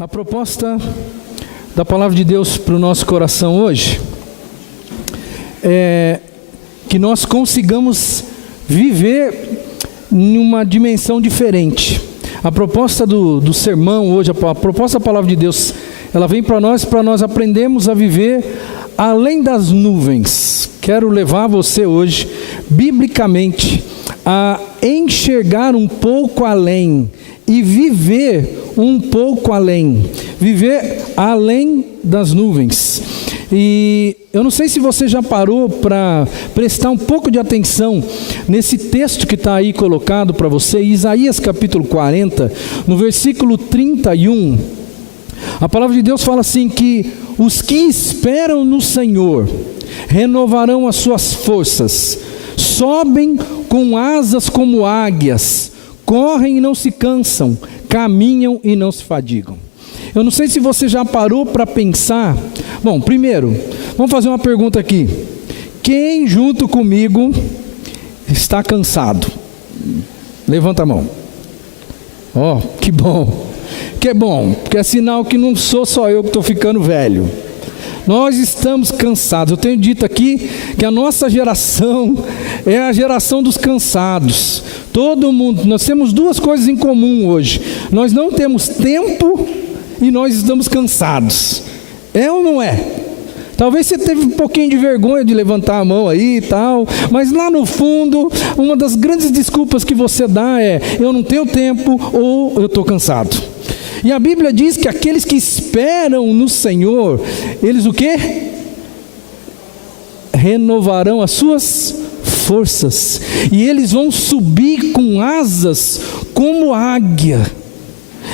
A proposta da palavra de Deus para o nosso coração hoje é que nós consigamos viver em uma dimensão diferente. A proposta do sermão hoje, a proposta da palavra de Deus, ela vem para nós aprendermos a viver além das nuvens. Quero levar você hoje, biblicamente, a enxergar um pouco além e viver um pouco além, viver além das nuvens. E eu não sei se você já parou para prestar um pouco de atenção nesse texto que está aí colocado para você, Isaías capítulo 40, no versículo 31, a palavra de Deus fala assim que os que esperam no Senhor renovarão as suas forças, sobem com asas como águias, correm e não se cansam, caminham e não se fadigam. Eu não sei se você já parou para pensar. Bom, primeiro, vamos fazer uma pergunta aqui. Quem junto comigo está cansado? Levanta a mão. Ó, que bom. Que é bom, porque é sinal que não sou só eu que estou ficando velho. Nós estamos cansados. Eu tenho dito aqui que a nossa geração é a geração dos cansados. Todo mundo, nós temos duas coisas em comum hoje. Nós não temos tempo e nós estamos cansados. É ou não é? Talvez você teve um pouquinho de vergonha de levantar a mão aí e tal, mas lá no fundo, uma das grandes desculpas que você dá é: eu não tenho tempo ou eu estou cansado. E a Bíblia diz que aqueles que esperam no Senhor, eles o quê? Renovarão as suas forças, e eles vão subir com asas como águia.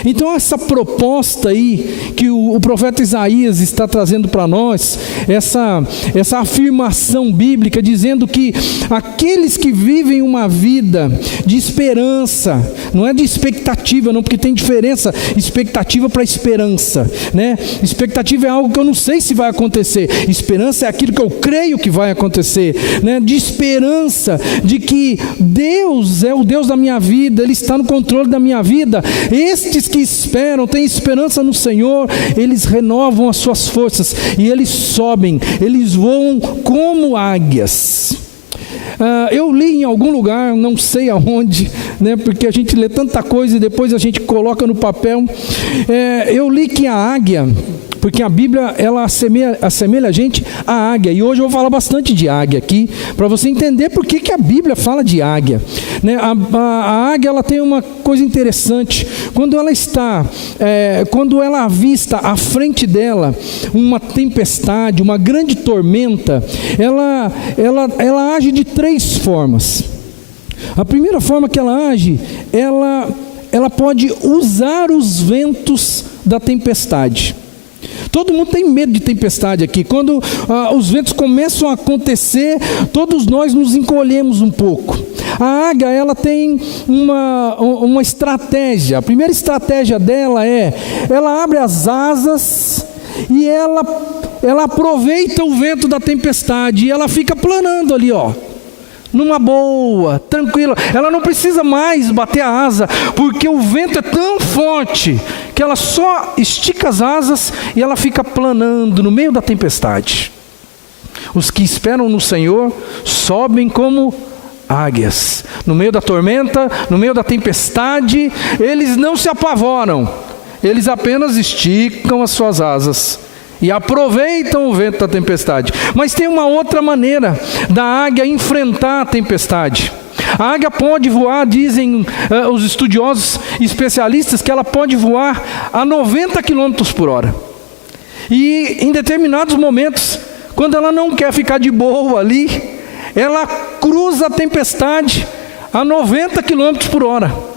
Então essa proposta aí que o profeta Isaías está trazendo para nós, essa afirmação bíblica dizendo que aqueles que vivem uma vida de esperança, não é de expectativa não, porque tem diferença, expectativa para esperança, né? Expectativa é algo que eu não sei se vai acontecer, esperança é aquilo que eu creio que vai acontecer, né? De esperança, de que Deus é o Deus da minha vida, Ele está no controle da minha vida. Estes que esperam, têm esperança no Senhor, eles renovam as suas forças e eles sobem, eles voam como águias. Eu li em algum lugar, não sei aonde, né, porque a gente lê tanta coisa e depois a gente coloca no papel. Eu li que a águia, porque a Bíblia ela assemelha a gente à águia, e hoje eu vou falar bastante de águia aqui, para você entender por que a Bíblia fala de águia, né? A águia ela tem uma coisa interessante, quando ela avista à frente dela uma tempestade, uma grande tormenta, ela age de três formas. A primeira forma que ela age, ela pode usar os ventos da tempestade. Todo mundo tem medo de tempestade aqui. Quando os ventos começam a acontecer, todos nós nos encolhemos um pouco. A águia ela tem uma estratégia. A primeira estratégia dela ela abre as asas e ela aproveita o vento da tempestade e ela fica planando ali, ó, numa boa, tranquila. Ela não precisa mais bater a asa, porque o vento é tão forte que ela só estica as asas e ela fica planando no meio da tempestade. Os que esperam no Senhor sobem como águias. No meio da tormenta, no meio da tempestade, eles não se apavoram, eles apenas esticam as suas asas e aproveitam o vento da tempestade. Mas tem uma outra maneira da águia enfrentar a tempestade. A águia pode voar, dizem os estudiosos especialistas, que ela pode voar a 90 km por hora. E em determinados momentos, quando ela não quer ficar de boa ali, ela cruza a tempestade a 90 km por hora.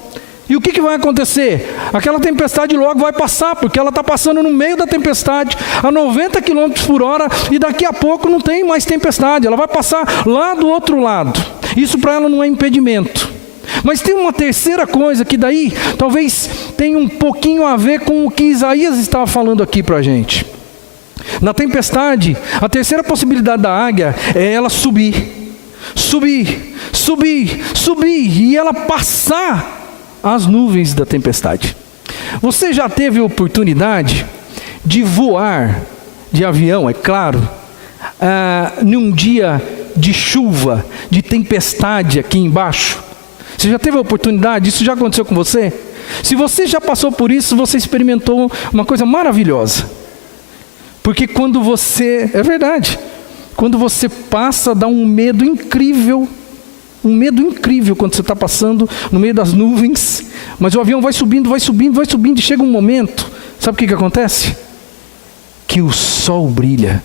E o que vai acontecer? Aquela tempestade logo vai passar, porque ela está passando no meio da tempestade, a 90 km por hora, e daqui a pouco não tem mais tempestade, ela vai passar lá do outro lado. Isso para ela não é impedimento. Mas tem uma terceira coisa, que daí talvez tenha um pouquinho a ver com o que Isaías estava falando aqui para a gente. Na tempestade, a terceira possibilidade da águia é ela subir, e ela passar as nuvens da tempestade. Você já teve a oportunidade de voar de avião, é claro, num dia de chuva, de tempestade aqui embaixo? Você já teve a oportunidade? Isso já aconteceu com você? Se você já passou por isso, você experimentou uma coisa maravilhosa. Porque quando você, é verdade, quando você passa, dá um medo incrível quando você está passando no meio das nuvens, mas o avião vai subindo, e chega um momento, sabe o que acontece? Que o sol brilha,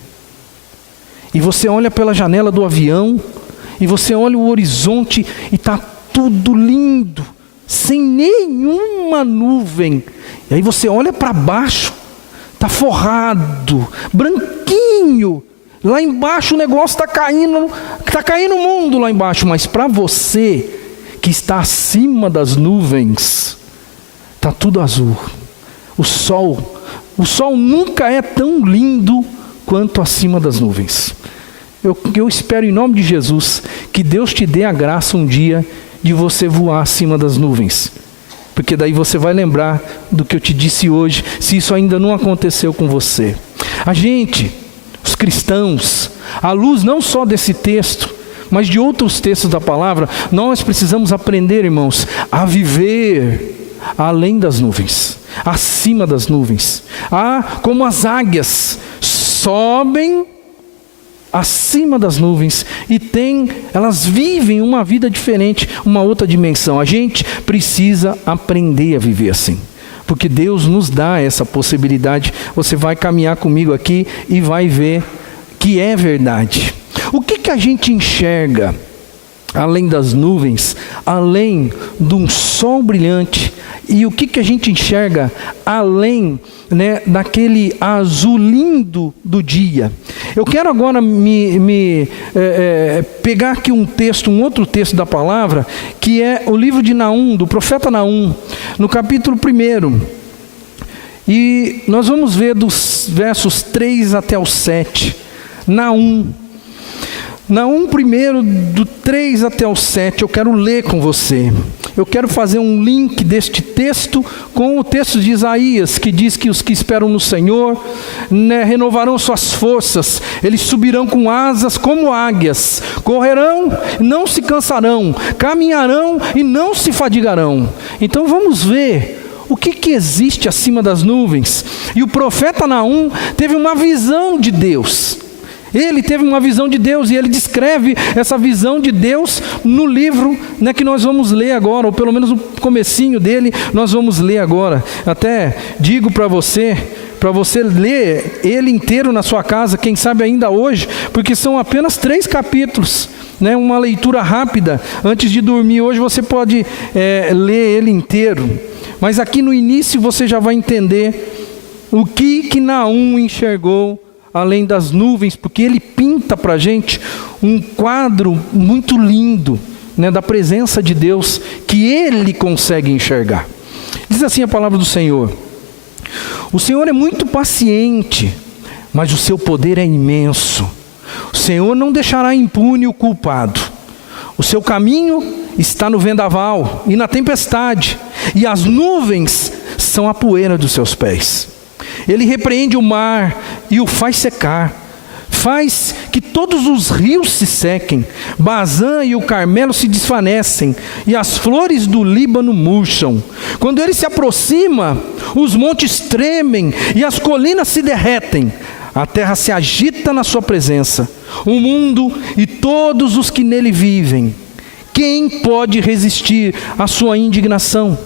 e você olha pela janela do avião, e você olha o horizonte, e está tudo lindo, sem nenhuma nuvem, e aí você olha para baixo, está forrado, branquinho, lá embaixo o negócio está caindo o mundo lá embaixo, mas para você que está acima das nuvens, está tudo azul. O sol nunca é tão lindo quanto acima das nuvens. Eu espero em nome de Jesus que Deus te dê a graça um dia de você voar acima das nuvens, porque daí você vai lembrar do que eu te disse hoje, se isso ainda não aconteceu com você. A gente, os cristãos, à luz não só desse texto, mas de outros textos da palavra, nós precisamos aprender, irmãos, a viver além das nuvens, acima das nuvens. Como as águias sobem acima das nuvens e elas vivem uma vida diferente, uma outra dimensão. A gente precisa aprender a viver assim, porque Deus nos dá essa possibilidade. Você vai caminhar comigo aqui e vai ver que é verdade. O que a gente enxerga além das nuvens, além de um sol brilhante? E o que a gente enxerga além, daquele azul lindo do dia? Eu quero agora pegar aqui um outro texto da palavra, que é o livro de Naum, do profeta Naum, no capítulo 1. E nós vamos ver dos versos 3 até o 7. Naum 1, do 3 até o 7, eu quero ler com você. Eu quero fazer um link deste texto com o texto de Isaías, que diz que os que esperam no Senhor, renovarão suas forças, eles subirão com asas como águias, correrão e não se cansarão, caminharão e não se fadigarão. Então vamos ver o que existe acima das nuvens. E o profeta Naum teve uma visão de Deus. Ele teve uma visão de Deus e ele descreve essa visão de Deus no livro que nós vamos ler agora, ou pelo menos no comecinho dele nós vamos ler agora. Até digo para você ler ele inteiro na sua casa, quem sabe ainda hoje, porque são apenas 3 capítulos, uma leitura rápida antes de dormir. Hoje você pode ler ele inteiro, mas aqui no início você já vai entender o que Naum enxergou além das nuvens, porque ele pinta para a gente um quadro muito lindo, da presença de Deus, que ele consegue enxergar. Diz assim a palavra do Senhor: o Senhor é muito paciente, mas o seu poder é imenso. O Senhor não deixará impune o culpado. O seu caminho está no vendaval e na tempestade, e as nuvens são a poeira dos seus pés. Ele repreende o mar e o faz secar, faz que todos os rios se sequem, Bazã e o Carmelo se desvanecem, e as flores do Líbano murcham. Quando ele se aproxima, os montes tremem e as colinas se derretem, a terra se agita na sua presença, o mundo e todos os que nele vivem. Quem pode resistir à sua indignação?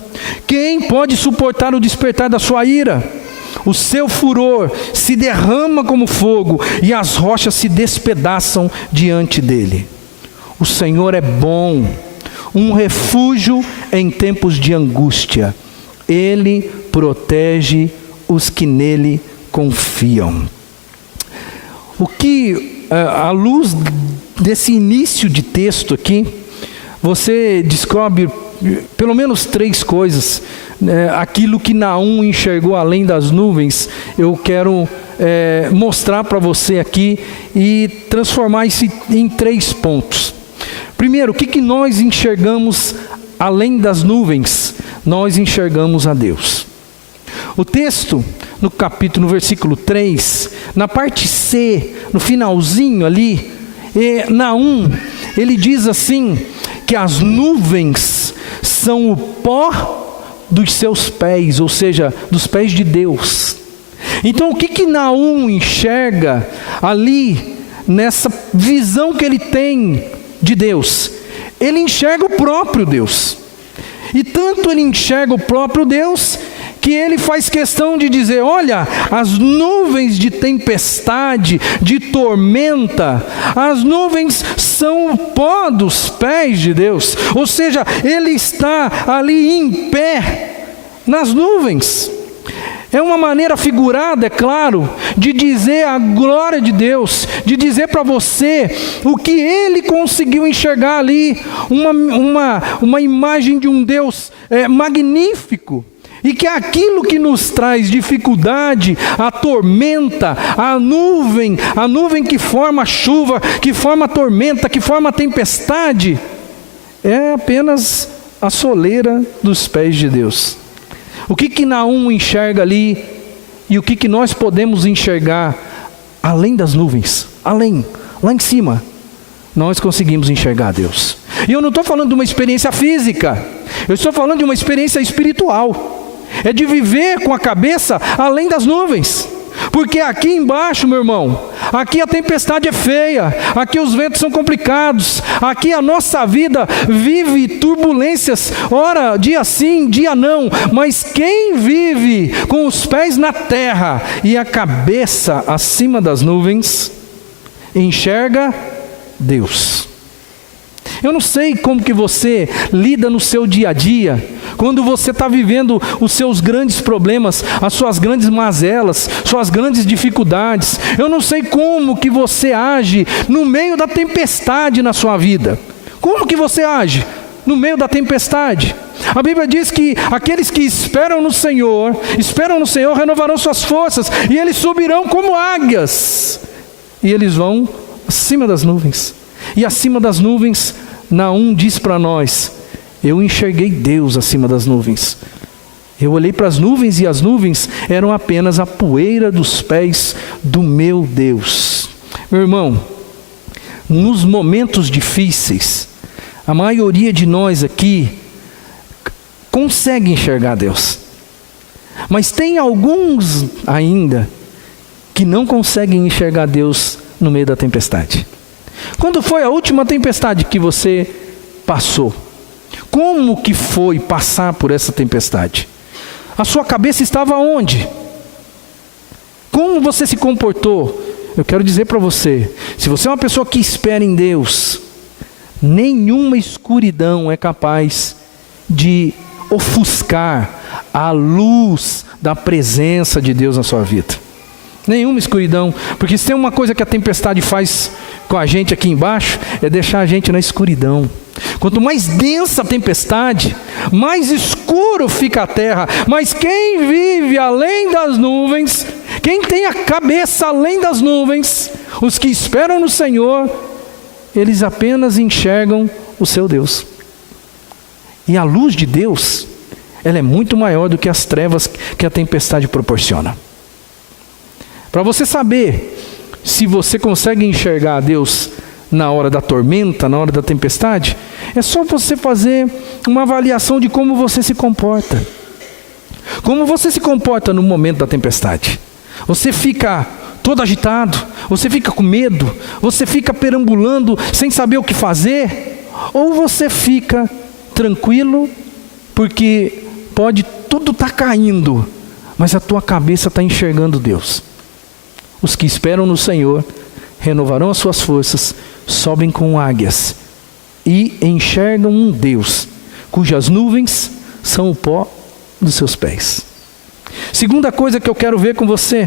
Quem pode suportar o despertar da sua ira? O seu furor se derrama como fogo e as rochas se despedaçam diante dele. O Senhor é bom, um refúgio em tempos de angústia. Ele protege os que nele confiam. O que, à luz desse início de texto aqui, você descobre pelo menos 3 coisas. Aquilo que Naum enxergou além das nuvens, eu quero mostrar para você aqui e transformar isso em 3 pontos. Primeiro, o que nós enxergamos além das nuvens? Nós enxergamos a Deus. O texto, no versículo 3, na parte C, no finalzinho ali, Naum, ele diz assim, que as nuvens são o pó dos seus pés, ou seja, dos pés de Deus. Então o que Naum enxerga ali, nessa visão que ele tem de Deus? Ele enxerga o próprio Deus. E tanto ele enxerga o próprio Deus, que ele faz questão de dizer, olha, as nuvens de tempestade, de tormenta, as nuvens são o pó dos pés de Deus. Ou seja, ele está ali em pé, nas nuvens. É uma maneira figurada, é claro, de dizer a glória de Deus, de dizer para você o que ele conseguiu enxergar ali, uma imagem de um Deus magnífico, e que aquilo que nos traz dificuldade, a tormenta, a nuvem que forma a chuva, que forma a tormenta, que forma a tempestade, é apenas a soleira dos pés de Deus. O que Naum enxerga ali, e o que nós podemos enxergar além das nuvens, lá em cima, nós conseguimos enxergar Deus. E eu não estou falando de uma experiência física, eu estou falando de uma experiência espiritual, é de viver com a cabeça além das nuvens. Porque aqui embaixo, meu irmão, aqui a tempestade é feia, aqui os ventos são complicados, aqui a nossa vida vive turbulências, ora dia sim, dia não, mas quem vive com os pés na terra e a cabeça acima das nuvens, enxerga Deus. Eu não sei como que você lida no seu dia a dia, quando você está vivendo os seus grandes problemas, as suas grandes mazelas, suas grandes dificuldades. Eu não sei como que você age no meio da tempestade na sua vida. Como que você age no meio da tempestade? A Bíblia diz que aqueles que esperam no Senhor renovarão suas forças, e eles subirão como águias, e eles vão acima das nuvens. E acima das nuvens, Naum diz para nós, eu enxerguei Deus acima das nuvens. Eu olhei para as nuvens, e as nuvens eram apenas a poeira dos pés do meu Deus. Meu irmão, nos momentos difíceis, a maioria de nós aqui consegue enxergar Deus. Mas tem alguns ainda que não conseguem enxergar Deus no meio da tempestade. Quando foi a última tempestade que você passou? Como que foi passar por essa tempestade? A sua cabeça estava onde? Como você se comportou? Eu quero dizer para você, se você é uma pessoa que espera em Deus, nenhuma escuridão é capaz de ofuscar a luz da presença de Deus na sua vida. Nenhuma escuridão, porque se tem uma coisa que a tempestade faz com a gente aqui embaixo, é deixar a gente na escuridão. Quanto mais densa a tempestade, mais escuro fica a terra. Mas quem vive além das nuvens, quem tem a cabeça além das nuvens, os que esperam no Senhor, eles apenas enxergam o seu Deus. E a luz de Deus, ela é muito maior do que as trevas que a tempestade proporciona. Para você saber se você consegue enxergar a Deus na hora da tormenta, na hora da tempestade, é só você fazer uma avaliação de como você se comporta. Como você se comporta no momento da tempestade? Você fica todo agitado? Você fica com medo? Você fica perambulando sem saber o que fazer? Ou você fica tranquilo porque pode tudo estar caindo, mas a tua cabeça está enxergando Deus? Os que esperam no Senhor renovarão as suas forças, sobem com águias e enxergam um Deus cujas nuvens são o pó dos seus pés. Segunda coisa que eu quero ver com você,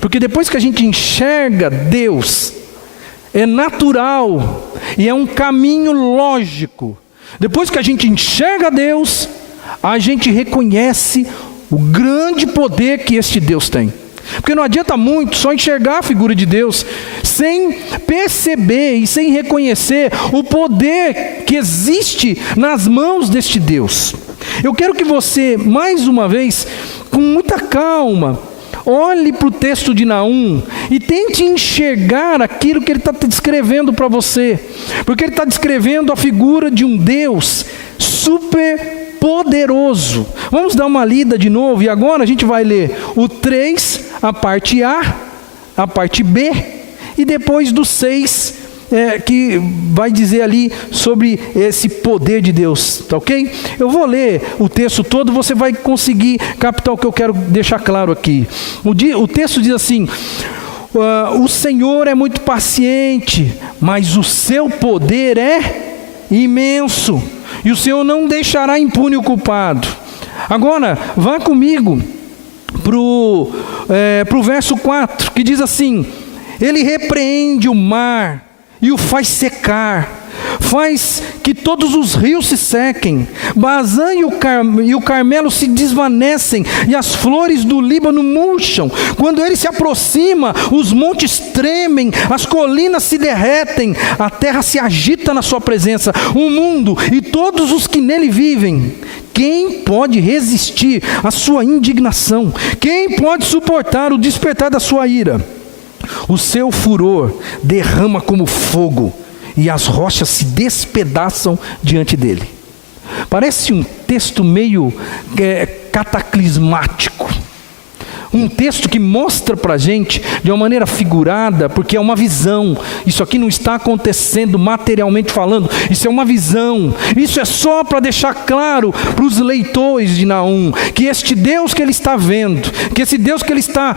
porque depois que a gente enxerga Deus, é natural e é um caminho lógico. Depois que a gente enxerga Deus, a gente reconhece o grande poder que este Deus tem. Porque não adianta muito só enxergar a figura de Deus, sem perceber e sem reconhecer o poder que existe nas mãos deste Deus. Eu quero que você, mais uma vez, com muita calma, olhe para o texto de Naum e tente enxergar aquilo que ele está descrevendo para você, porque ele está descrevendo a figura de um Deus super poderoso. Vamos dar uma lida de novo, e agora a gente vai ler o 3, a parte A, a parte B, e depois do 6, que vai dizer ali sobre esse poder de Deus, tá ok? Eu vou ler o texto todo, você vai conseguir captar o que eu quero deixar claro aqui. O texto diz assim: o Senhor é muito paciente, mas o seu poder é imenso, e o Senhor não deixará impune o culpado. Agora, vá comigo para o verso 4, que diz assim: Ele repreende o mar e o faz secar, faz que todos os rios se sequem, Bazã e o Carmelo se desvanecem, e as flores do Líbano murcham. Quando ele se aproxima, os montes tremem, as colinas se derretem, a terra se agita na sua presença, o mundo e todos os que nele vivem. Quem pode resistir à sua indignação? Quem pode suportar o despertar da sua ira? O seu furor derrama como fogo, e as rochas se despedaçam diante dele. Parece um texto meio cataclismático. Um texto que mostra para a gente de uma maneira figurada, porque é uma visão. Isso aqui não está acontecendo materialmente falando, isso é uma visão. Isso é só para deixar claro para os leitores de Naum, que este Deus que ele está vendo, que esse Deus que ele está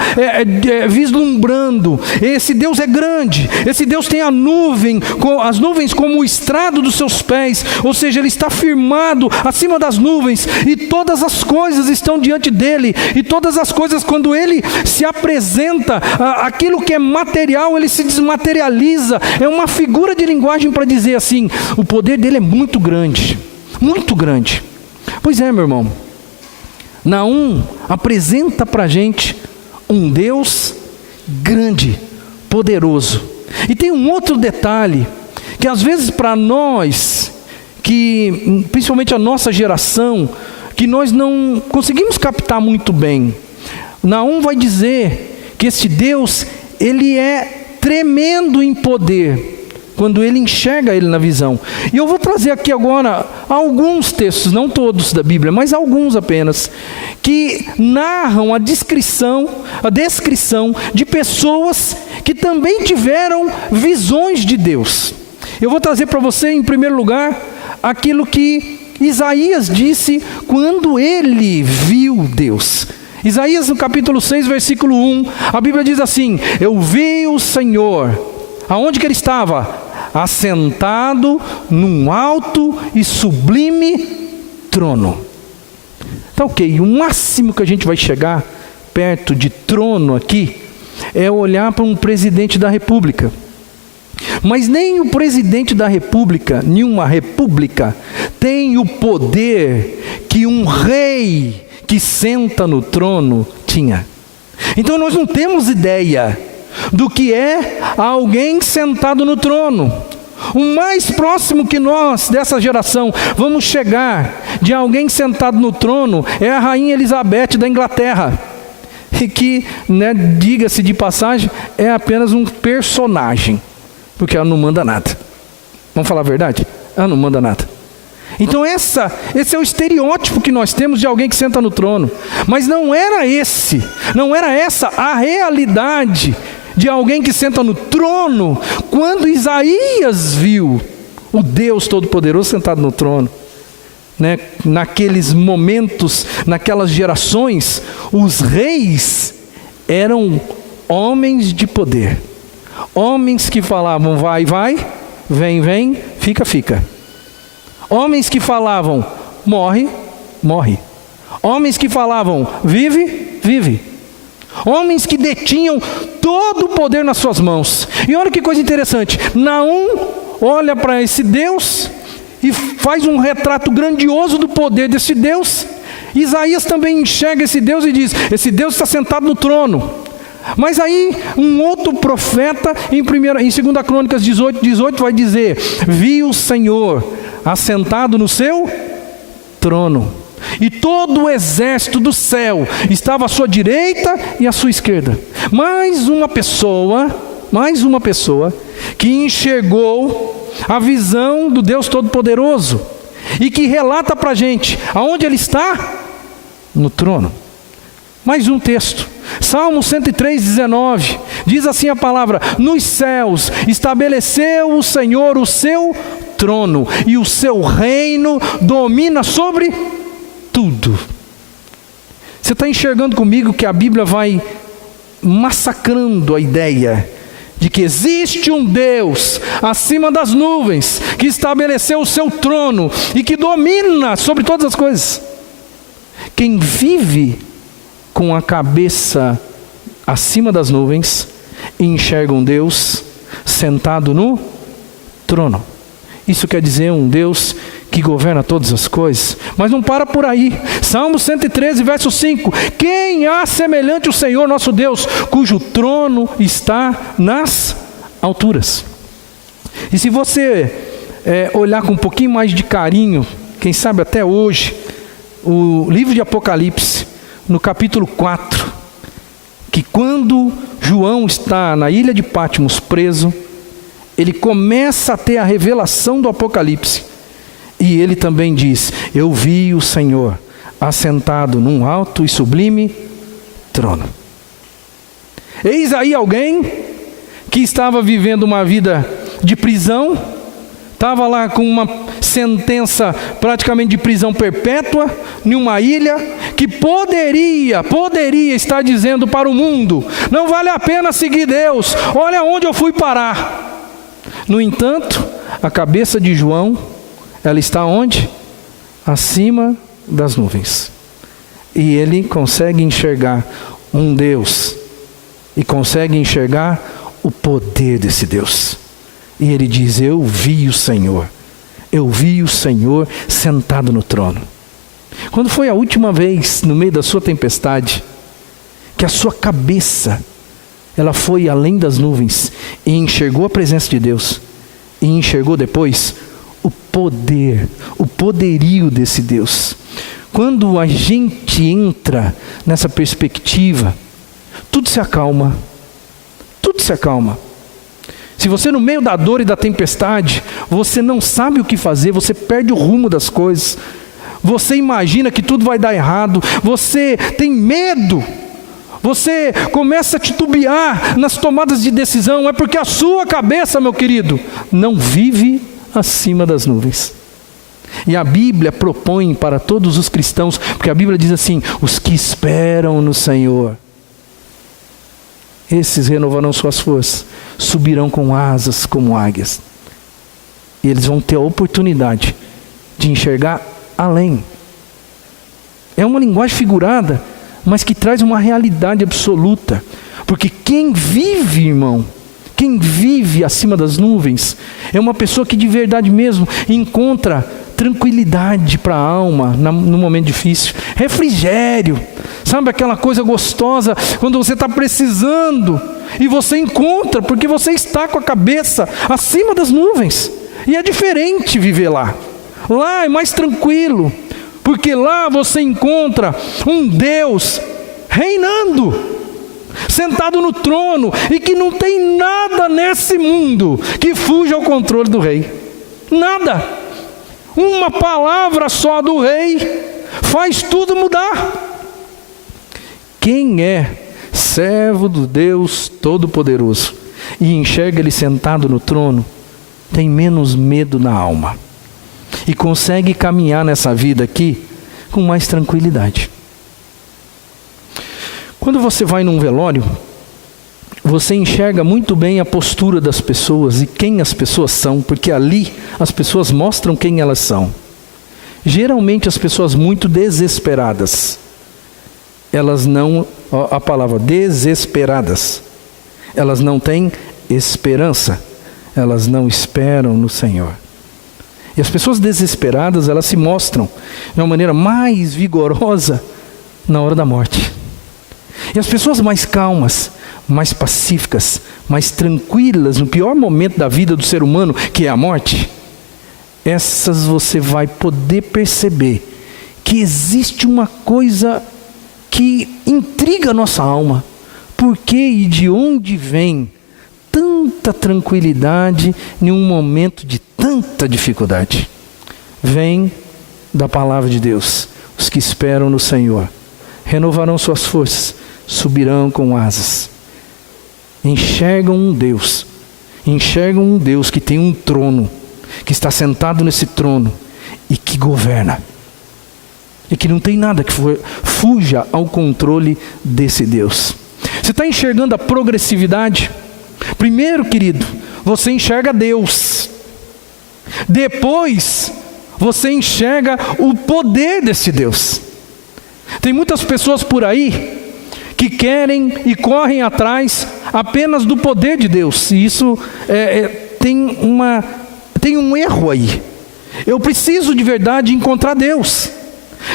vislumbrando, esse Deus é grande, esse Deus tem as nuvens como o estrado dos seus pés, ou seja, ele está firmado acima das nuvens, e todas as coisas estão diante dele, e todas as coisas, quando ele se apresenta, aquilo que é material, ele se desmaterializa. É uma figura de linguagem para dizer assim: o poder dele é muito grande, muito grande. Pois é, meu irmão, Naum apresenta para a gente um Deus grande, poderoso. E tem um outro detalhe, que às vezes para nós, que principalmente a nossa geração, que nós não conseguimos captar muito bem. Naum vai dizer que esse Deus, ele é tremendo em poder, quando ele enxerga ele na visão. E eu vou trazer aqui agora alguns textos, não todos da Bíblia, mas alguns apenas, que narram a descrição de pessoas que também tiveram visões de Deus. Eu vou trazer para você, em primeiro lugar, aquilo que Isaías disse quando ele viu Deus. Isaías no capítulo 6, versículo 1, a Bíblia diz assim: eu vi o Senhor, aonde que ele estava? Assentado num alto e sublime trono. Tá ok, o máximo que a gente vai chegar perto de trono aqui, é olhar para um presidente da república. Mas nem o presidente da república, nenhuma república, tem o poder que um rei que senta no trono tinha. Então nós não temos ideia do que é alguém sentado no trono. O mais próximo que nós, dessa geração, vamos chegar de alguém sentado no trono é a rainha Elizabeth da Inglaterra. E que, diga-se de passagem, é apenas um personagem, porque ela não manda nada. Vamos falar a verdade? Ela não manda nada. Então esse é o estereótipo que nós temos de alguém que senta no trono. Mas não era essa a realidade de alguém que senta no trono, quando Isaías viu o Deus Todo-Poderoso sentado no trono. Naqueles momentos, naquelas gerações, os reis eram homens de poder. Homens que falavam vai, vai, vem, vem, fica, fica. Homens que falavam morre, morre. Homens que falavam vive, vive. Homens que detinham todo o poder nas suas mãos. E olha que coisa interessante, Naum olha para esse Deus e faz um retrato grandioso do poder desse Deus. Isaías também enxerga esse Deus e diz: esse Deus está sentado no trono. Mas aí um outro profeta, em 2 Crônicas 18 vai dizer: vi o Senhor assentado no seu trono. e todo o exército do céu estava à sua direita e à sua esquerda. Mais uma pessoa que enxergou a visão do Deus Todo-Poderoso e que relata para a gente aonde Ele está? No trono. Mais um texto, Salmo 103:19, diz assim a palavra: nos céus estabeleceu o Senhor o seu trono, e o seu reino domina sobre tudo. Você está enxergando comigo que a Bíblia vai massacrando a ideia de que existe um Deus acima das nuvens, que estabeleceu o seu trono e que domina sobre todas as coisas. Quem vive com a cabeça acima das nuvens enxerga um Deus sentado no trono. Isso quer dizer um Deus que governa todas as coisas. Mas não para por aí. Salmo 113, verso 5. Quem há semelhante ao Senhor nosso Deus, cujo trono está nas alturas? E se você olhar com um pouquinho mais de carinho, quem sabe até hoje, o livro de Apocalipse, no capítulo 4, que quando João está na ilha de Patmos preso, ele começa a ter a revelação do Apocalipse, e ele também diz: eu vi o Senhor assentado num alto e sublime trono. Eis aí alguém que estava vivendo uma vida de prisão, estava lá com uma sentença praticamente de prisão perpétua, em uma ilha, que poderia estar dizendo para o mundo: não vale a pena seguir Deus, olha onde eu fui parar. No entanto, a cabeça de João, ela está onde? Acima das nuvens. E ele consegue enxergar um Deus, e consegue enxergar o poder desse Deus. E ele diz: eu vi o Senhor sentado no trono. Quando foi a última vez, no meio da sua tempestade, que a sua cabeça, ela foi além das nuvens e enxergou a presença de Deus, e enxergou depois o poder, o poderio desse Deus? Quando a gente entra nessa perspectiva, tudo se acalma, tudo se acalma. Se você no meio da dor e da tempestade, você não sabe o que fazer, você perde o rumo das coisas, você imagina que tudo vai dar errado, você tem medo, você começa a titubear nas tomadas de decisão, é porque a sua cabeça, meu querido, não vive acima das nuvens. E a Bíblia propõe para todos os cristãos, porque a Bíblia diz assim: os que esperam no Senhor, esses renovarão suas forças, subirão com asas como águias. E eles vão ter a oportunidade de enxergar além. É uma linguagem figurada, mas que traz uma realidade absoluta. Porque quem vive, irmão, quem vive acima das nuvens, é uma pessoa que de verdade mesmo encontra tranquilidade para a alma no momento difícil, refrigério, sabe aquela coisa gostosa quando você está precisando e você encontra, porque você está com a cabeça acima das nuvens. E é diferente viver lá. Lá é mais tranquilo, porque lá você encontra um Deus reinando, sentado no trono, e que não tem nada nesse mundo que fuja ao controle do rei. Nada. Uma palavra só do rei faz tudo mudar. Quem é servo do Deus Todo-Poderoso e enxerga Ele sentado no trono, tem menos medo na alma e consegue caminhar nessa vida aqui com mais tranquilidade. Quando você vai num velório, você enxerga muito bem a postura das pessoas e quem as pessoas são, porque ali as pessoas mostram quem elas são. Geralmente as pessoas muito desesperadas, elas não, a palavra desesperadas, elas não têm esperança, elas não esperam no Senhor. E as pessoas desesperadas, elas se mostram de uma maneira mais vigorosa na hora da morte. E as pessoas mais calmas, mais pacíficas, mais tranquilas, no pior momento da vida do ser humano, que é a morte, essas você vai poder perceber que existe uma coisa que intriga a nossa alma. Por que e de onde vem tanta tranquilidade em um momento de tanta dificuldade? Vem da palavra de Deus. Os que esperam no Senhor renovarão suas forças, subirão com asas. Enxergam um Deus que tem um trono, que está sentado nesse trono e que governa. E que não tem nada que fuja ao controle desse Deus. Você está enxergando a progressividade? Primeiro, querido, você enxerga Deus. Depois, você enxerga o poder desse Deus. Tem muitas pessoas por aí que querem e correm atrás apenas do poder de Deus. E isso tem um erro aí. Eu preciso de verdade encontrar Deus.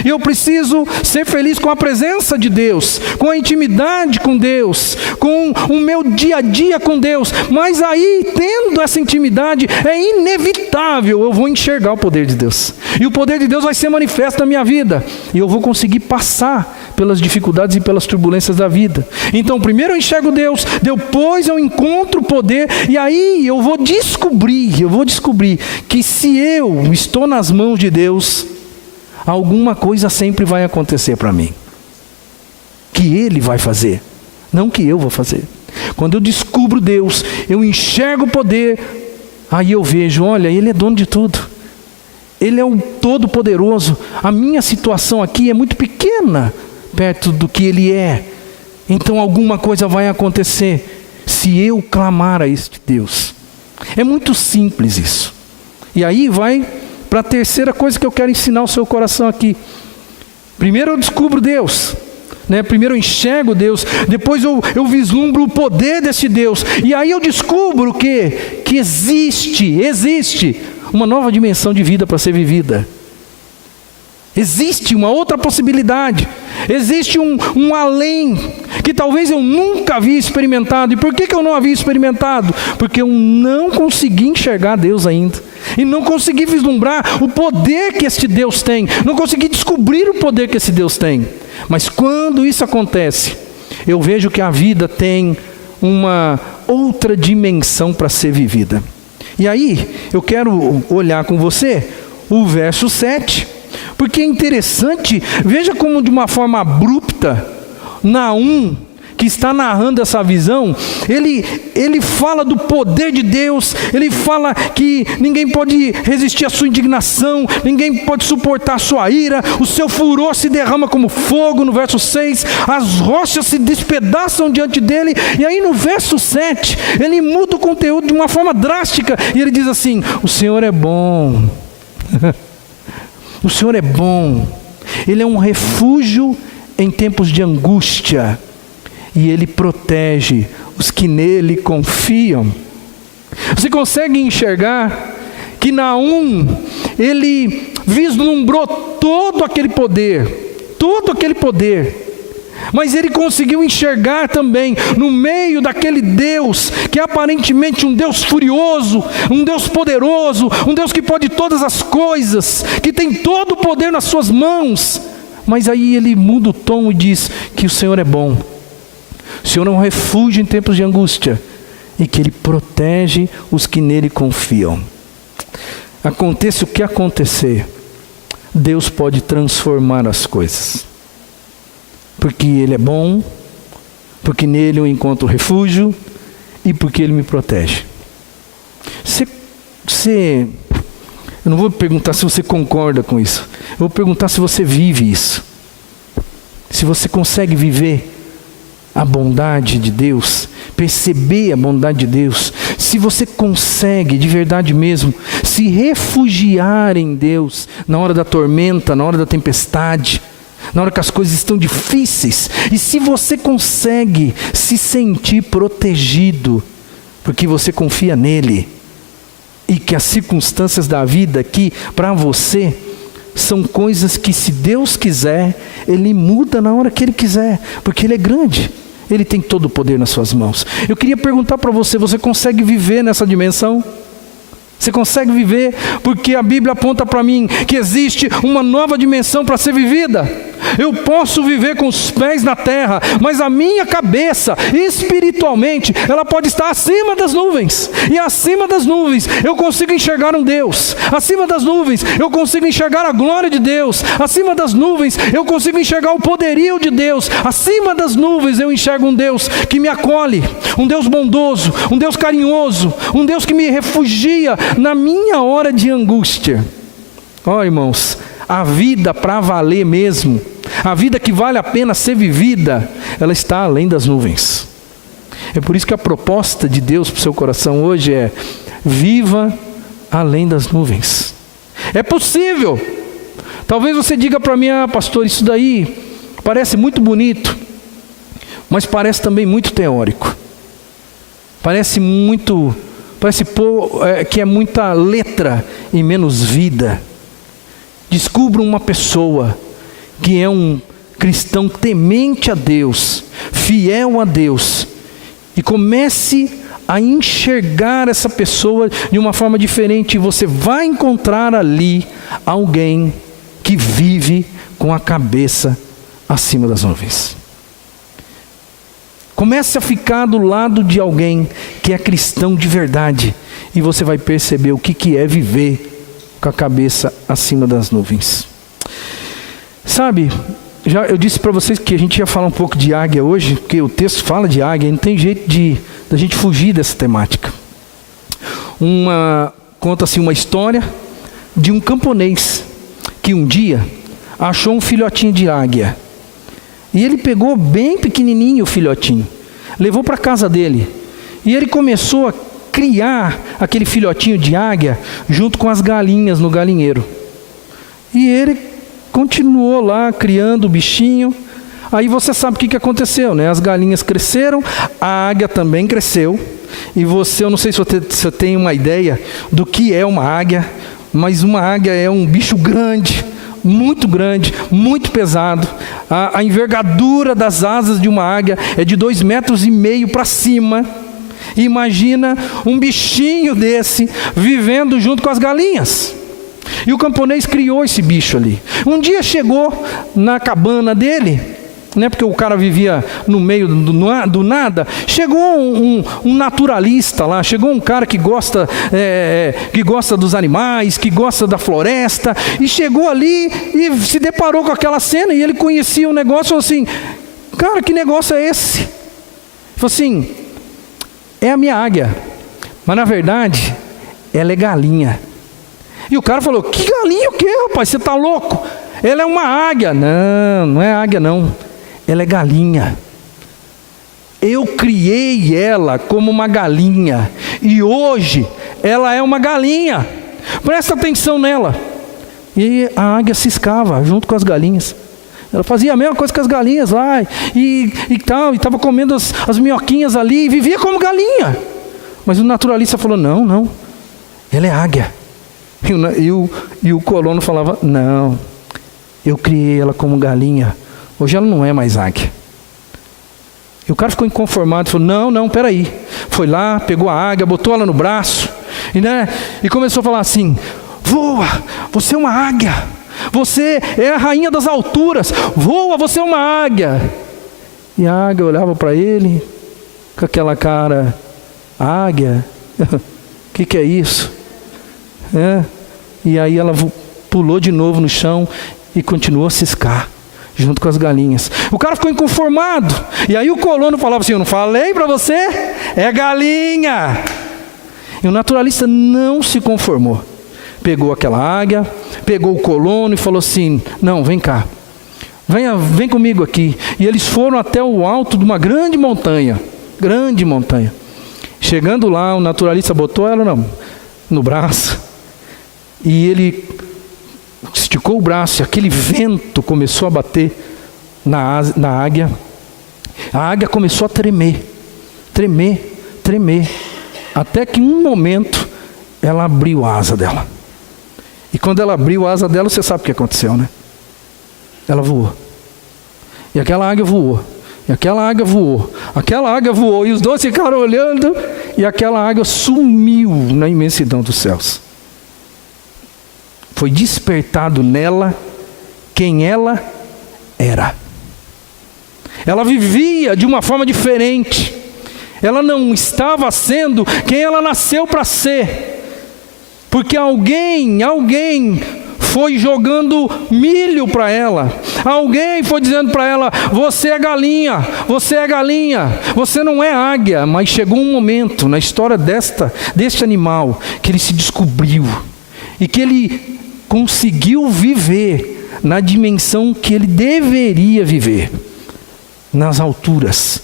Eu preciso ser feliz com a presença de Deus, com a intimidade com Deus, com o meu dia a dia com Deus. Mas aí, tendo essa intimidade, é inevitável, eu vou enxergar o poder de Deus. E o poder de Deus vai ser manifesto na minha vida. E eu vou conseguir passar pelas dificuldades e pelas turbulências da vida. Então, primeiro eu enxergo Deus, depois eu encontro o poder, e aí eu vou descobrir que se eu estou nas mãos de Deus, alguma coisa sempre vai acontecer para mim. Que Ele vai fazer, não que eu vou fazer. Quando eu descubro Deus, eu enxergo o poder, aí eu vejo, olha, Ele é dono de tudo. Ele é o Todo-Poderoso. A minha situação aqui é muito pequena perto do que Ele é. Então alguma coisa vai acontecer se eu clamar a este Deus. É muito simples isso. E aí vai para a terceira coisa que eu quero ensinar ao seu coração aqui. Primeiro eu descubro Deus, né? Primeiro eu enxergo Deus, depois eu vislumbro o poder desse Deus, e aí eu descubro que existe uma nova dimensão de vida para ser vivida. Existe uma outra possibilidade, existe um além, que talvez eu nunca havia experimentado. E por que eu não havia experimentado? Porque eu não consegui enxergar Deus ainda, e não consegui vislumbrar o poder que este Deus tem, não consegui descobrir o poder que esse Deus tem. Mas quando isso acontece, eu vejo que a vida tem uma outra dimensão para ser vivida. E aí, eu quero olhar com você o verso 7, porque é interessante, veja como de uma forma abrupta, Naum, que está narrando essa visão, ele fala do poder de Deus, ele fala que ninguém pode resistir à sua indignação, ninguém pode suportar a sua ira, o seu furor se derrama como fogo, no verso 6, as rochas se despedaçam diante dele. E aí no verso 7, ele muda o conteúdo de uma forma drástica, e ele diz assim: o Senhor é bom. O Senhor é bom, Ele é um refúgio em tempos de angústia, e Ele protege os que nele confiam. Você consegue enxergar que Naum, ele vislumbrou todo aquele poder, mas ele conseguiu enxergar também, no meio daquele Deus, que é aparentemente um Deus furioso, um Deus poderoso, um Deus que pode todas as coisas, que tem todo o poder nas suas mãos. Mas aí ele muda o tom e diz que o Senhor é bom, o Senhor é um refúgio em tempos de angústia, e que Ele protege os que nele confiam. Aconteça o que acontecer, Deus pode transformar as coisas, porque Ele é bom, porque nele eu encontro refúgio, e porque Ele me protege. Eu não vou perguntar se você concorda com isso, eu vou perguntar se você vive isso, se você consegue viver a bondade de Deus, perceber a bondade de Deus, se você consegue de verdade mesmo se refugiar em Deus na hora da tormenta, na hora da tempestade, na hora que as coisas estão difíceis, e se você consegue se sentir protegido, porque você confia nele, e que as circunstâncias da vida aqui, para você, são coisas que, se Deus quiser, Ele muda na hora que Ele quiser, porque Ele é grande, Ele tem todo o poder nas suas mãos. Eu queria perguntar para você, você consegue viver nessa dimensão? Você consegue viver porque a Bíblia aponta para mim que existe uma nova dimensão para ser vivida. Eu posso viver com os pés na terra, mas a minha cabeça, espiritualmente, ela pode estar acima das nuvens. E acima das nuvens eu consigo enxergar um Deus. Acima das nuvens eu consigo enxergar a glória de Deus. Acima das nuvens eu consigo enxergar o poderio de Deus. Acima das nuvens eu enxergo um Deus que me acolhe, um Deus bondoso, um Deus carinhoso, um Deus que me refugia na minha hora de angústia. Ó, irmãos, a vida para valer mesmo, a vida que vale a pena ser vivida, ela está além das nuvens. É por isso que a proposta de Deus para o seu coração hoje é: viva além das nuvens. É possível. Talvez você diga para mim: pastor, isso daí parece muito bonito, mas parece também muito teórico. Parece que é muita letra e menos vida. Descubra uma pessoa que é um cristão temente a Deus, fiel a Deus, e comece a enxergar essa pessoa de uma forma diferente, e você vai encontrar ali alguém que vive com a cabeça acima das nuvens. Comece a ficar do lado de alguém que é cristão de verdade, e você vai perceber o que é viver com a cabeça acima das nuvens. Sabe, eu disse para vocês que a gente ia falar um pouco de águia hoje, porque o texto fala de águia, e não tem jeito da gente fugir dessa temática. Conta-se uma história de um camponês que um dia achou um filhotinho de águia. E ele pegou bem pequenininho o filhotinho, levou para a casa dele, e ele começou a criar aquele filhotinho de águia junto com as galinhas no galinheiro. E ele continuou lá criando o bichinho. Aí você sabe o que aconteceu, né? As galinhas cresceram, a águia também cresceu. E eu não sei se você tem uma ideia do que é uma águia, mas uma águia é um bicho grande, muito pesado. A envergadura das asas de uma águia é de 2,5 metros para cima. Imagina um bichinho desse vivendo junto com as galinhas. E o camponês criou esse bicho ali. Um dia chegou na cabana dele, né, porque o cara vivia no meio do nada. Chegou um naturalista lá, chegou um cara que gosta dos animais, que gosta da floresta, e chegou ali e se deparou com aquela cena, e ele conhecia o negócio, falou assim: cara, que negócio é esse? Ele falou assim: é a minha águia, mas na verdade ela é galinha. E o cara falou: que galinha o quê, rapaz? Você está louco? Ela é uma águia. Não é águia não, ela é galinha. Eu criei ela como uma galinha, e hoje ela é uma galinha. Presta atenção nela. E a águia ciscava junto com as galinhas. Ela fazia a mesma coisa que as galinhas lá, e estava comendo as minhoquinhas ali, e vivia como galinha. Mas o naturalista falou: não, ela é águia. E o colono falava: não, eu criei ela como galinha, hoje ela não é mais águia. E o cara ficou inconformado, falou: não, peraí. Foi lá, pegou a águia, botou ela no braço, e começou a falar assim: voa, você é uma águia. Você é a rainha das alturas. Voa, você é uma águia. E a águia olhava para ele com aquela cara: águia? O que é isso? E aí ela pulou de novo no chão e continuou a ciscar junto com as galinhas. O cara ficou inconformado. E aí o colono falava assim: eu não falei para você? É galinha. E o naturalista não se conformou. Pegou aquela águia, pegou o colono e falou assim: não, vem cá, vem comigo aqui. E eles foram até o alto de uma grande montanha. Chegando lá, o naturalista botou ela no braço, e ele esticou o braço, e aquele vento começou a bater na águia. A águia começou a tremer, até que em um momento ela abriu a asa dela. E quando ela abriu a asa dela, você sabe o que aconteceu, né? Ela voou. E aquela águia voou. E aquela águia voou, e os dois ficaram olhando, e aquela águia sumiu na imensidão dos céus. Foi despertado nela quem ela era. Ela vivia de uma forma diferente. Ela não estava sendo quem ela nasceu para ser. Porque alguém foi jogando milho para ela. Alguém foi dizendo para ela: você é galinha, você não é águia. Mas chegou um momento na história deste animal que ele se descobriu e que ele conseguiu viver na dimensão que ele deveria viver, nas alturas,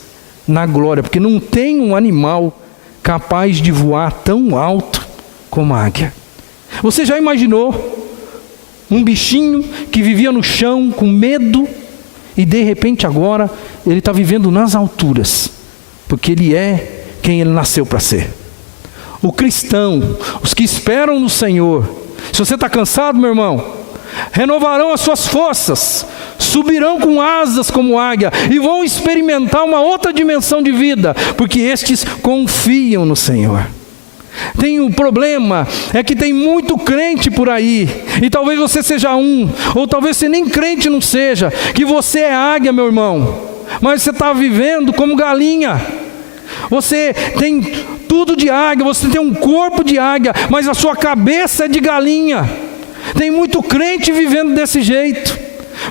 na glória, porque não tem um animal capaz de voar tão alto como a águia. Você já imaginou um bichinho que vivia no chão com medo e de repente agora ele está vivendo nas alturas, porque ele é quem ele nasceu para ser? O cristão, os que esperam no Senhor, se você está cansado, meu irmão, renovarão as suas forças, subirão com asas como águia e vão experimentar uma outra dimensão de vida, porque estes confiam no Senhor. Tem um problema, é que tem muito crente por aí, e talvez você seja um, ou talvez você nem crente não seja, que você é águia, meu irmão, mas você está vivendo como galinha. Você tem tudo de águia, você tem um corpo de águia, mas a sua cabeça é de galinha. Tem muito crente vivendo desse jeito.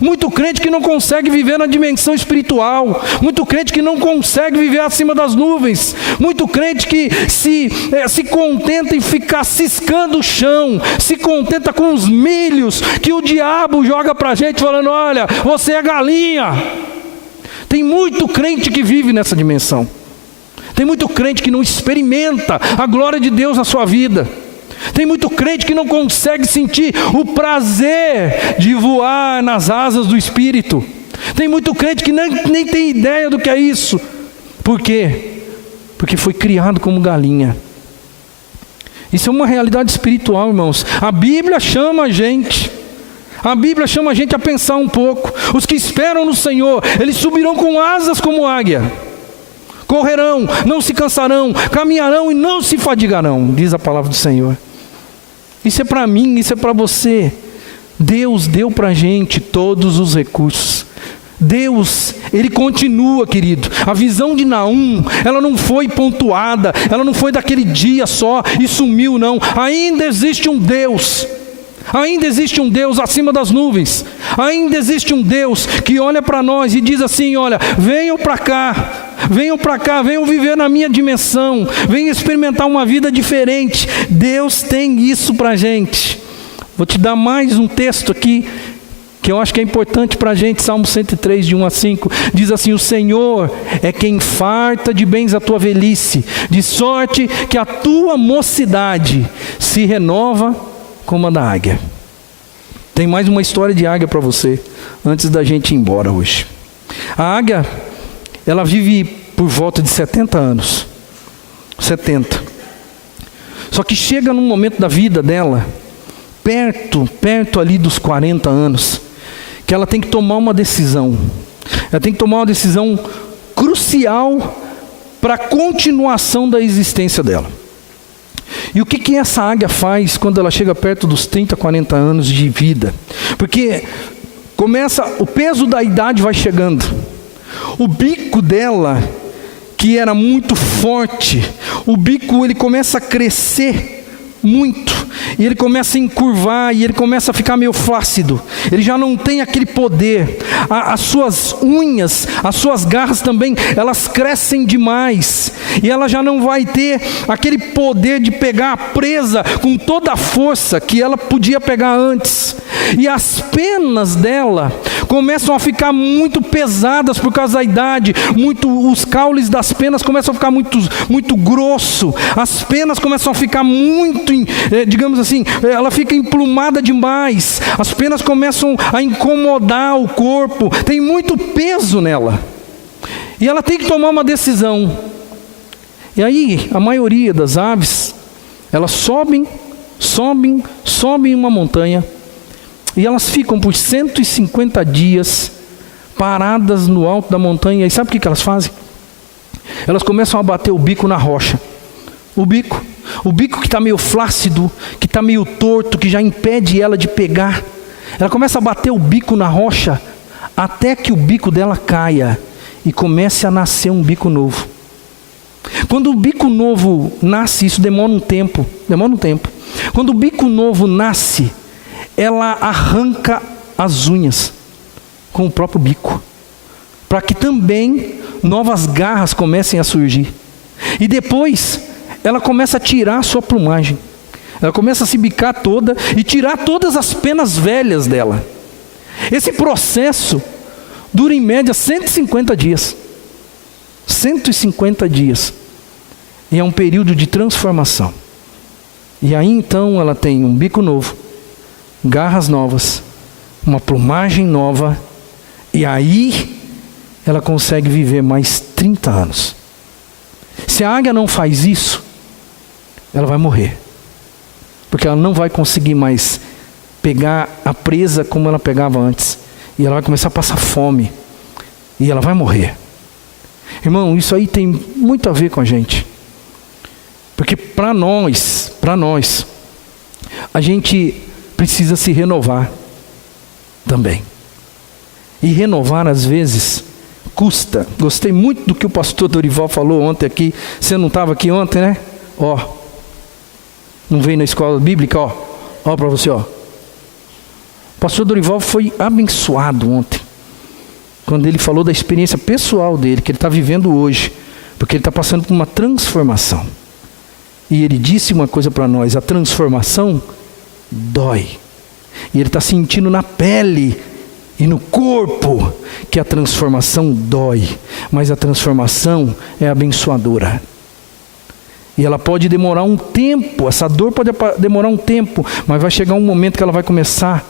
Muito crente que não consegue viver na dimensão espiritual. Muito crente que não consegue viver acima das nuvens. Muito crente que se contenta em ficar ciscando o chão. Se contenta com os milhos que o diabo joga pra gente, falando: olha, você é galinha. Tem muito crente que vive nessa dimensão. Tem muito crente que não experimenta a glória de Deus na sua vida. Tem muito crente que não consegue sentir o prazer de voar nas asas do Espírito. Tem muito crente que nem tem ideia do que é isso. Por quê? Porque foi criado como galinha. Isso é uma realidade espiritual, irmãos. A Bíblia chama a gente a pensar um pouco. Os que esperam no Senhor, eles subirão com asas como águia. Correrão, não se cansarão, caminharão e não se fadigarão, diz a palavra do Senhor. Isso é para mim, isso é para você. Deus deu para a gente todos os recursos. Deus, Ele continua, querido. A visão de Naum, ela não foi pontuada, ela não foi daquele dia só e sumiu, não. Ainda existe um Deus. Ainda existe um Deus acima das nuvens. Ainda existe um Deus que olha para nós e diz assim: olha, venham para cá, venham viver na minha dimensão, venham experimentar uma vida diferente. Deus tem isso para a gente. Vou te dar mais um texto aqui, que eu acho que é importante para a gente. Salmo 103, de 1 a 5, diz assim: o Senhor é quem farta de bens a tua velhice, de sorte que a tua mocidade se renova como a da águia. Tem mais uma história de águia para você, antes da gente ir embora hoje. A águia, ela vive por volta de 70 anos. 70. Só que chega num momento da vida dela, perto ali dos 40 anos, que ela tem que tomar uma decisão. Ela tem que tomar uma decisão crucial para a continuação da existência dela. E o que essa águia faz quando ela chega perto dos 30, 40 anos de vida? Porque o peso da idade vai chegando. O bico dela, que era muito forte, o bico ele começa a crescer muito, e ele começa a encurvar, e ele começa a ficar meio flácido. Ele já não tem aquele poder. As suas unhas, as suas garras também, elas crescem demais, e ela já não vai ter aquele poder de pegar a presa com toda a força que ela podia pegar antes. E as penas dela começam a ficar muito pesadas por causa da idade. Os caules das penas começam a ficar muito grosso. As penas começam a ficar muito, digamos assim, ela fica emplumada demais. As penas começam a incomodar o corpo. Tem muito peso nela. E ela tem que tomar uma decisão. E aí, a maioria das aves, elas sobem uma montanha, e elas ficam por 150 dias paradas no alto da montanha. E sabe o que elas fazem? Elas começam a bater o bico na rocha. O bico que está meio flácido, que está meio torto, que já impede ela de pegar. Ela começa a bater o bico na rocha, até que o bico dela caia e comece a nascer um bico novo. Quando o bico novo nasce, isso demora um tempo. Quando o bico novo nasce, ela arranca as unhas com o próprio bico, para que também novas garras comecem a surgir. E depois, ela começa a tirar a sua plumagem. Ela começa a se bicar toda e tirar todas as penas velhas dela. Esse processo dura em média 150 dias. 150 dias. E é um período de transformação. E aí então ela tem um bico novo, garras novas, uma plumagem nova, e aí ela consegue viver mais 30 anos. Se a águia não faz isso, ela vai morrer. Porque ela não vai conseguir mais pegar a presa como ela pegava antes. E ela vai começar a passar fome. E ela vai morrer. Irmão, isso aí tem muito a ver com a gente. Porque para nós, a gente precisa se renovar também. E renovar às vezes custa. Gostei muito do que o pastor Dorival falou ontem aqui. Você não estava aqui ontem, né? Não veio na escola bíblica, ó para você, ó. O pastor Dorival foi abençoado ontem, quando ele falou da experiência pessoal dele, que ele está vivendo hoje, porque ele está passando por uma transformação. E ele disse uma coisa para nós: a transformação dói. E ele está sentindo na pele e no corpo que a transformação dói, mas a transformação é abençoadora. E ela pode demorar um tempo, essa dor pode demorar um tempo, mas vai chegar um momento que ela vai começar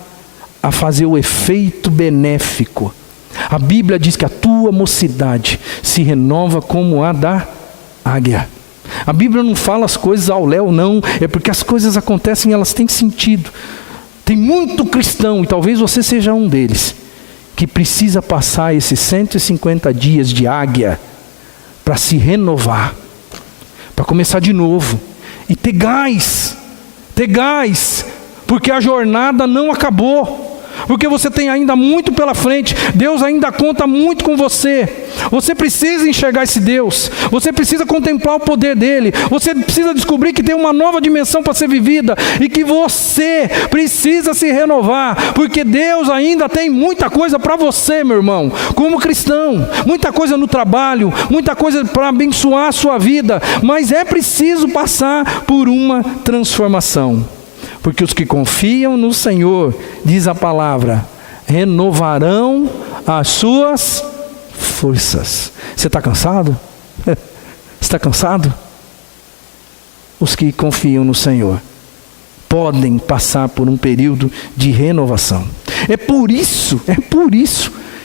a fazer o efeito benéfico. A Bíblia diz que a tua mocidade se renova como a da águia. A Bíblia não fala as coisas ao léu, não, é porque as coisas acontecem e elas têm sentido. Tem muito cristão, e talvez você seja um deles, que precisa passar esses 150 dias de águia para se renovar, para começar de novo e ter gás, porque a jornada não acabou, porque você tem ainda muito pela frente. Deus ainda conta muito com você. Você precisa enxergar esse Deus, você precisa contemplar o poder dele, você precisa descobrir que tem uma nova dimensão para ser vivida e que você precisa se renovar, porque Deus ainda tem muita coisa para você, meu irmão, como cristão, muita coisa no trabalho, muita coisa para abençoar a sua vida, mas é preciso passar por uma transformação. Porque os que confiam no Senhor, diz a palavra, renovarão as suas forças. Você está cansado? Você está cansado? Os que confiam no Senhor podem passar por um período de renovação. É por isso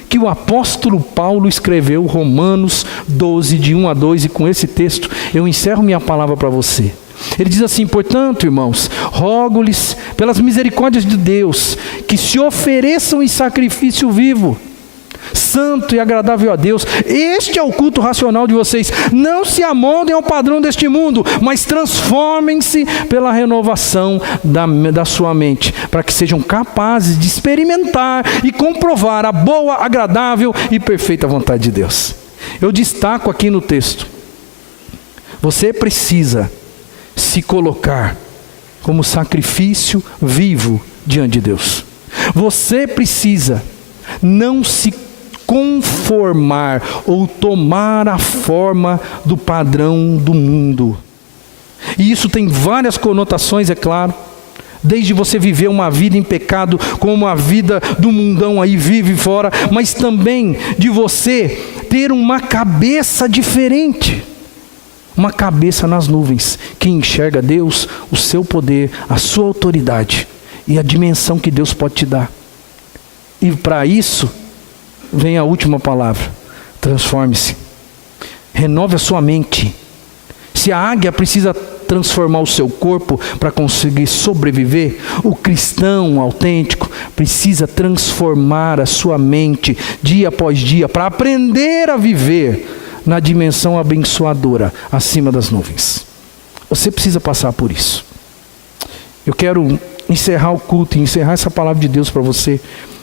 que o apóstolo Paulo escreveu Romanos 12, de 1 a 2, e com esse texto eu encerro minha palavra para você. Ele diz assim: portanto, irmãos, rogo-lhes pelas misericórdias de Deus, que se ofereçam em sacrifício vivo, santo e agradável a Deus. Este é o culto racional de vocês. Não se amoldem ao padrão deste mundo, mas transformem-se pela renovação da sua mente, para que sejam capazes de experimentar e comprovar a boa, agradável e perfeita vontade de Deus. Eu destaco aqui no texto: você precisa se colocar como sacrifício vivo diante de Deus. Você precisa não se conformar ou tomar a forma do padrão do mundo. E isso tem várias conotações, é claro. Desde você viver uma vida em pecado, como a vida do mundão aí vive fora, mas também de você ter uma cabeça diferente. Uma cabeça nas nuvens, que enxerga Deus, o seu poder, a sua autoridade e a dimensão que Deus pode te dar. E para isso, vem a última palavra: transforme-se. Renove a sua mente. Se a águia precisa transformar o seu corpo para conseguir sobreviver? O cristão autêntico precisa transformar a sua mente dia após dia para aprender a viver na dimensão abençoadora acima das nuvens. Você precisa passar por isso. Eu quero encerrar o culto e encerrar essa palavra de Deus para você.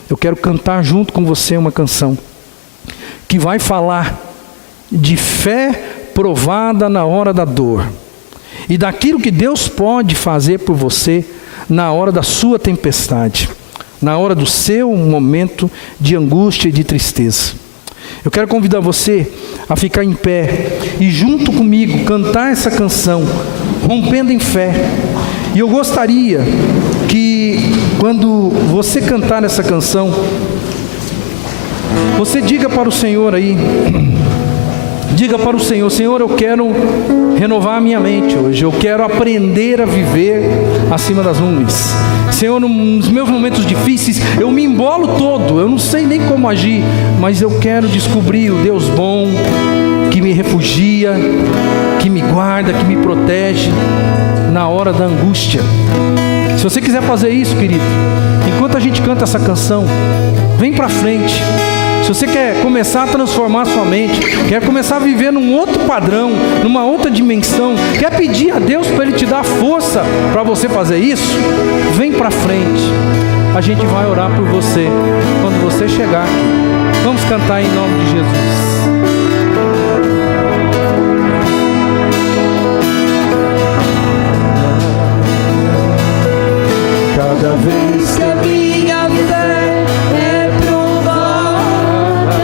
Eu quero cantar junto com você uma canção que vai falar de fé provada na hora da dor e daquilo que Deus pode fazer por você na hora da sua tempestade, na hora do seu momento de angústia e de tristeza. Eu quero convidar você a ficar em pé e junto comigo cantar essa canção, rompendo em fé. E eu gostaria que quando você cantar essa canção, você diga para o Senhor aí, diga para o Senhor: Senhor, eu quero renovar a minha mente hoje, eu quero aprender a viver acima das nuvens. Senhor, nos meus momentos difíceis, eu me embolo todo, eu não sei nem como agir, mas eu quero descobrir o Deus bom, que me refugia, que me guarda, que me protege na hora da angústia. Se você quiser fazer isso, querido, enquanto a gente canta essa canção, vem para frente. Se você quer começar a transformar a sua mente, quer começar a viver num outro padrão, numa outra dimensão, quer pedir a Deus para Ele te dar força para você fazer isso, vem para frente. A gente vai orar por você quando você chegar aqui. Vamos cantar em nome de Jesus. Cada vez que a minha fé é provada,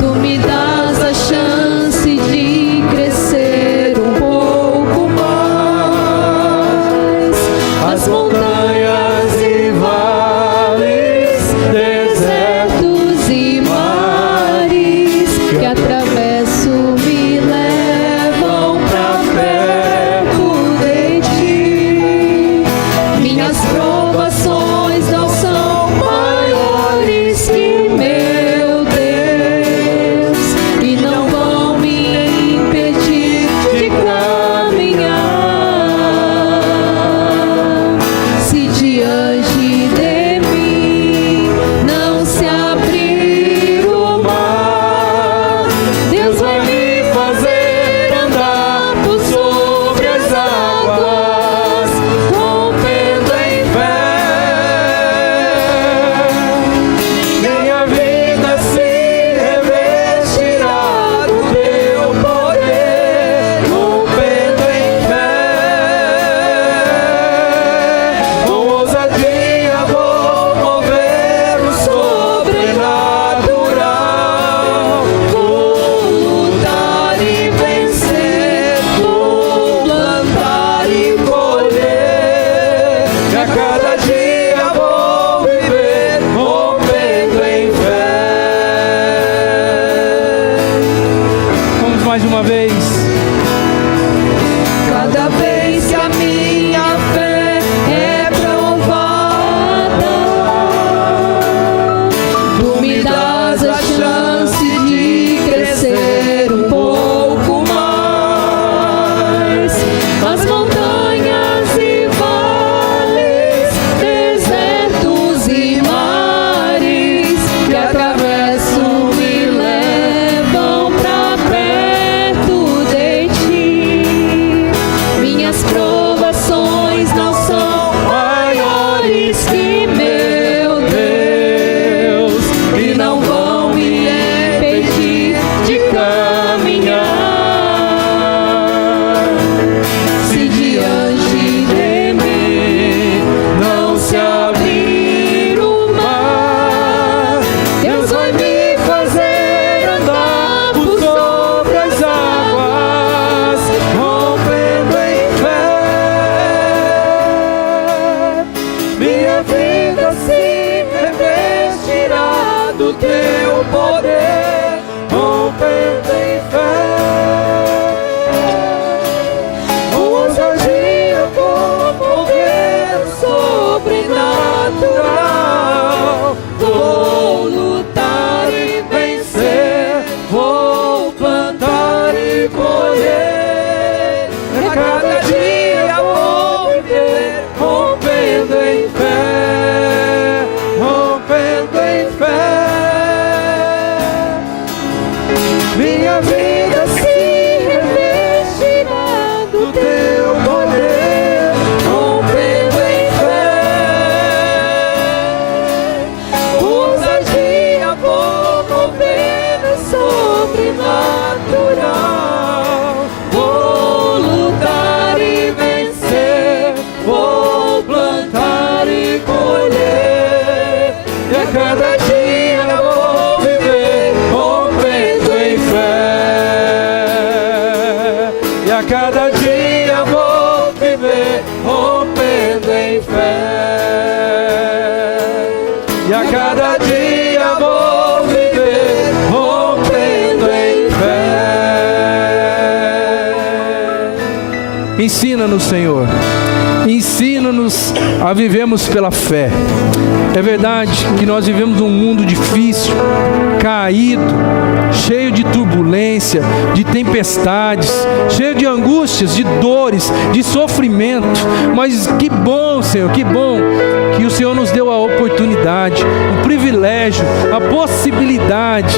tu me dás a chance de crescer um pouco mais. As montanhas e vales, desertos e mares que atravesso me levam pra perto de ti. Minhas provações não são maiores que meu Deus e não vão me impedir de caminhar. Se diante de mim não se abrir o mar, Deus vai me fazer andar por sobre as águas, rompendo em fé. Minha vida se revestirá do teu poder, rompendo em fé. Com ousadia vou mover o sobrenatural, vou lutar e vencer, vou plantar e colher, e a cada dia vou viver rompendo em fé. Vamos mais uma vez. Cada vez que a minha fé é provada, tu me dás a chance de crescer um pouco mais. As montanhas e vales, desertos e mares que atravesso me levam pra perto de minha vida se revestirá do teu poder, rompendo em fé. Ousadia vou mover no sobrenatural. Vou lutar e vencer, vou plantar e colher, e a cada dia vou viver rompendo em fé. E a cada dia vou viver rompendo em fé. E a cada dia vou viver rompendo em fé. Ensina-nos, Senhor. Ensina-nos a vivermos pela fé. É verdade que nós vivemos um mundo difícil, caído, cheio de turbulência, de tempestades, cheio de angústias, de dores, de sofrimento. Mas que bom, Senhor, que bom que o Senhor nos deu a oportunidade, o privilégio, a possibilidade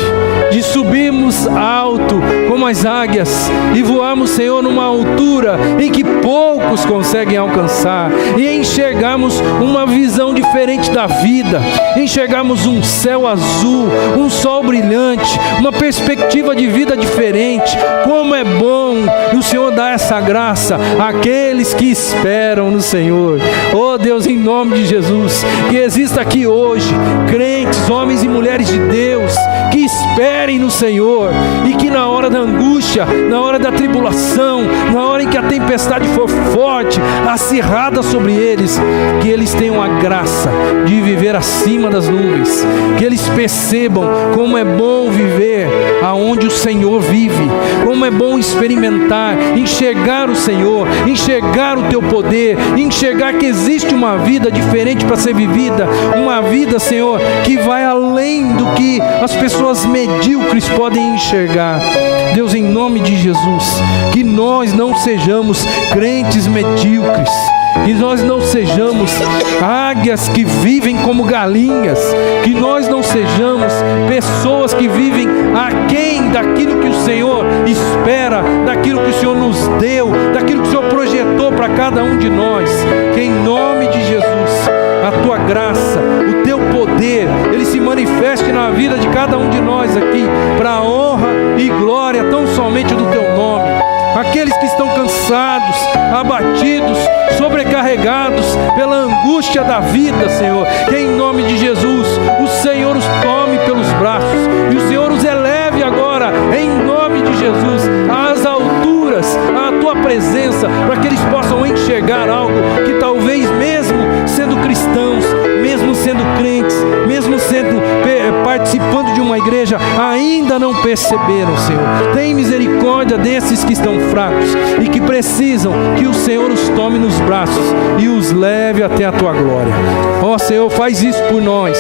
de subirmos alto como as águias e voarmos, Senhor, numa altura em que poucos conseguem alcançar, e enxergarmos uma visão diferente da vida, enxergarmos um céu azul, um sol brilhante, uma perspectiva de vida diferente. Como é bom e o Senhor dá essa graça àqueles que esperam no Senhor. Oh Deus, em nome de Jesus, que exista aqui hoje crentes, homens e mulheres de Deus, que esperem no Senhor, e que na hora da angústia, na hora da tribulação, na hora em que a tempestade for forte, acirrada sobre eles, que eles tenham a graça de viver acima das nuvens, que eles percebam como é bom viver aonde o Senhor vive, como é bom experimentar, enxergar o Senhor, enxergar o teu poder, enxergar que existe uma vida diferente para ser vivida, uma vida, Senhor, que vai além do que as pessoas medíocres podem enxergar. Deus, em nome de Jesus, que nós não sejamos crentes medíocres, que nós não sejamos águias que vivem como galinhas, que nós não sejamos pessoas que vivem aquém daquilo que o Senhor espera, daquilo que o Senhor nos deu, daquilo que o Senhor projetou para cada um de nós. Que em nome de Jesus, a tua graça, o teu poder, ele se manifeste na vida de cada um de nós aqui, para a honra e glória tão somente do teu nome. Aqueles que estão cansados, abatidos, sobrecarregados pela angústia da vida, Senhor, que em nome de Jesus o Senhor os tome pelos braços e o Senhor os eleve agora, em nome de Jesus, às alturas, à tua presença, para que eles possam enxergar algo que talvez, mesmo sendo cristãos, mesmo sendo crentes, mesmo sendo participando de uma igreja, ainda não perceberam, Senhor. Tem misericórdia desses que estão fracos e que precisam que o Senhor os tome nos braços e os leve até a tua glória. Ó Senhor, faz isso por nós.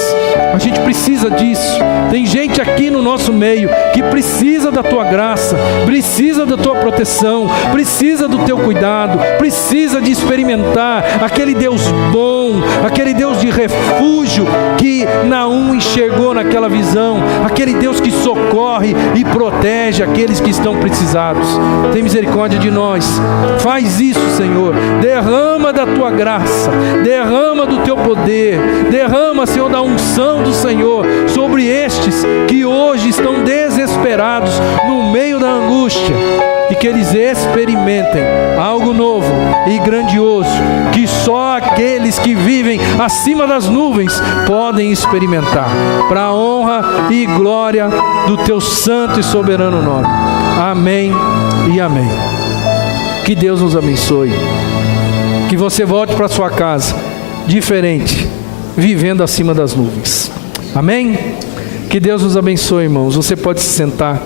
A gente precisa disso. Tem gente aqui no nosso meio que precisa da tua graça, precisa da tua proteção, precisa do teu cuidado, precisa de experimentar aquele Deus bom, aquele Deus de refúgio que Naum enxergou naquela visão, aquele Deus que socorre e protege aqueles que estão precisados. Tem misericórdia de nós. Faz isso, Senhor. Derrama da tua graça, derrama do teu poder, derrama, Senhor, da unção do Senhor sobre estes que hoje estão desesperados no meio da angústia, e que eles experimentem algo novo e grandioso que só aqueles que vivem acima das nuvens podem experimentar, para a honra e glória do teu santo e soberano nome. Amém e amém. Que Deus nos abençoe, que você volte para sua casa diferente, vivendo acima das nuvens. Amém? Que Deus nos abençoe, irmãos. Você pode se sentar.